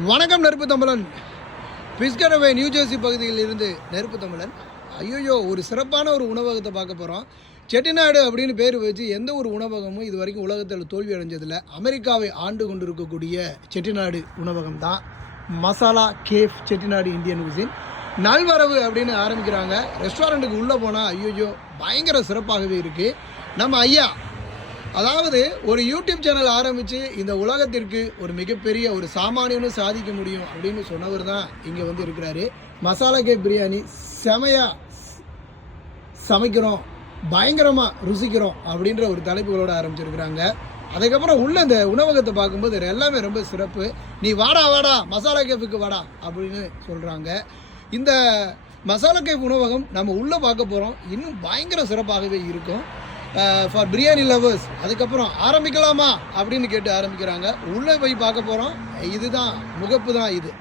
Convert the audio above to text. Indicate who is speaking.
Speaker 1: வணக்கம் நெருப்பு தமிழன். பிஸ்கரவே நியூ ஜெர்சி பகுதியில் இருந்து நெருப்பு தமிழன். ஐயோ ஒரு சிறப்பான ஒரு உணவகத்தை பார்க்க போகிறோம் செட்டிநாடு அப்படின்னு பேர் வச்சு எந்த ஒரு உணவகமும் இது வரைக்கும் உலகத்தில் தோல்வி அடைஞ்சதில்லை. அமெரிக்காவை ஆண்டு கொண்டு இருக்கக்கூடிய செட்டிநாடு உணவகம் தான் masala café Chettinad Indian cuisine நல்வரவு அப்படின்னு ஆரம்பிக்கிறாங்க. ரெஸ்டாரண்ட்டுக்கு உள்ளே போனால் ஐயோ பயங்கர சிறப்பாகவே இருக்குது நம்ம ஐயா அதாவது ஒரு யூடியூப் சேனல் ஆரம்பித்து இந்த உலகத்திற்கு ஒரு மிகப்பெரிய ஒரு சாமானியனும் சாதிக்க முடியும் அப்படின்னு சொன்னவர் தான் இங்கே வந்து இருக்கிறாரு. மசாலா கேக் பிரியாணி செமையாக சமைக்கிறோம் பயங்கரமாக ருசிக்கிறோம் அப்படின்ற ஒரு தலைப்புகளோடு ஆரம்பிச்சிருக்கிறாங்க. அதுக்கப்புறம் உள்ள இந்த உணவகத்தை பார்க்கும்போது எல்லாமே ரொம்ப சிறப்பு. நீ வாடா வாடா மசாலா கேஃபுக்கு வாடா அப்படின்னு சொல்கிறாங்க இந்த மசாலா கேஃப் உணவகம் நம்ம உள்ளே பார்க்க போகிறோம் இன்னும் பயங்கர சிறப்பாகவே இருக்கும். ஃபார் பிரியாணி லவர்ஸ் அதுக்கப்புறம் ஆரம்பிக்கலாமா? அப்படின்னு கேட்டு ஆரம்பிக்கிறாங்க. உள்ளே போய் பார்க்க போகிறோம் இதுதான் முகப்பு தான் இது.